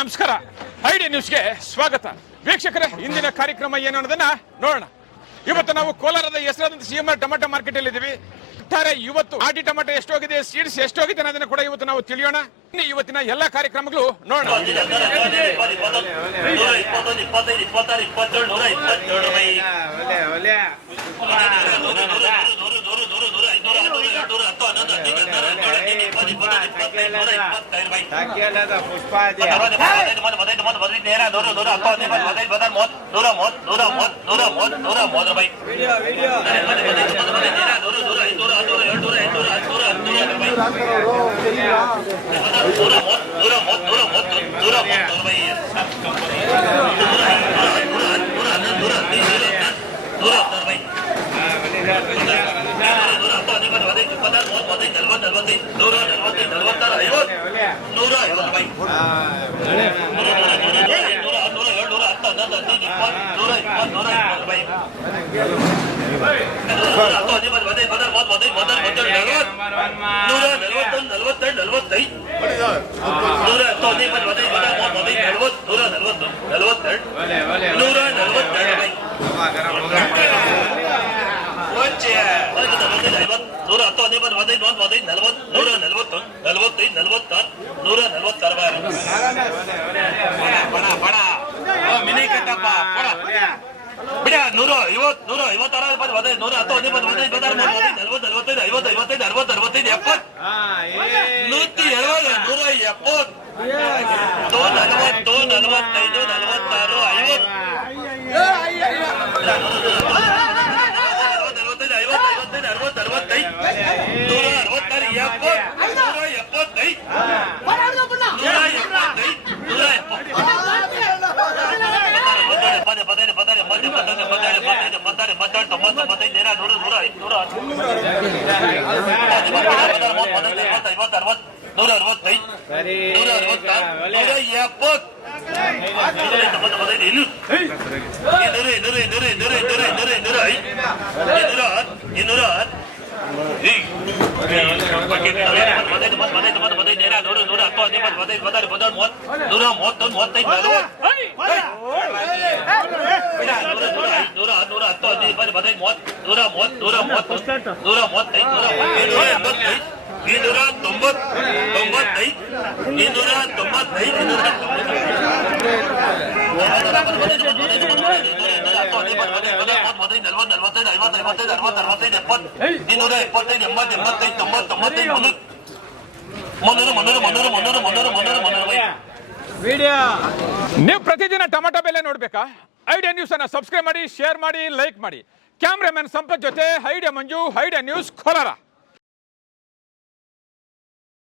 ನಮಸ್ಕಾರ. ಐಡಿ ನ್ಯೂಸ್ಗೆ ಸ್ವಾಗತ. ವೀಕ್ಷಕರೇ, ಇಂದಿನ ಕಾರ್ಯಕ್ರಮ ಏನು ಅನ್ನೋದನ್ನ ನೋಡೋಣ. ಇವತ್ತು ನಾವು ಕೋಲಾರದ ಹೆಸರಾದಂತ ಸಿಎಂಆರ್ ಟೊಮೆಟೊ ಮಾರ್ಕೆಟ್ ಅಲ್ಲಿ ಇದ್ದೀವಿ. ಇವತ್ತು ಆಟಿ ಟೊಮೆಟೊ ಎಷ್ಟೋಗಿದೆ, ಸೀಡ್ಸ್ ಎಷ್ಟೋಗಿದೆ ಅನ್ನೋದನ್ನ ಕೂಡ ಇವತ್ತು ನಾವು ತಿಳಿಯೋಣ. ಇವತ್ತಿನ ಎಲ್ಲಾ ಕಾರ್ಯಕ್ರಮಗಳು ನೋಡೋಣ. ನೀವು ಪ್ರತಿದಿನ ಟೊಮೆಟೊ ಬೆಲೆ ನೋಡ್ಬೇಕಾ? ಐಡಿಯಾ ನ್ಯೂಸ್ ಅನ್ನ ಸಬ್ಸ್ಕ್ರೈಬ್ ಮಾಡಿ, ಶೇರ್ ಮಾಡಿ, ಲೈಕ್ ಮಾಡಿ. ಕ್ಯಾಮ್ರಾಮನ್ ಸಂಪತ್ ಜೊತೆ ಐಡಿಯಾ ಮಂಜು, ಐಡಿಯಾ ನ್ಯೂಸ್ ಕೋಲಾರ.